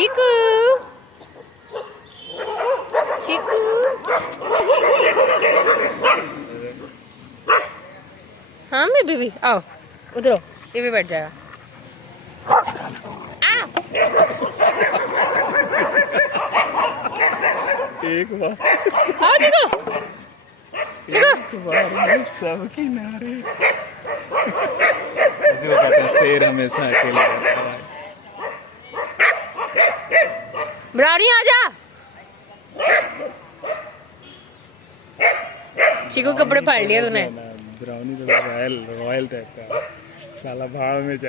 चीकू चीकू हाँ मैं बेबी आओ उधरो ये भी बैठ जाएगा एक बार आओ चीकू चीकू सब किनारे इसी को कहते हैं शेर हमेशा अकेले रहता है। ब्राउनी आजा चीकू कपड़े फाड़ लिए तूने ब्राउनी तो रॉयल रॉयल टाइप का साला भाड़ में जाए।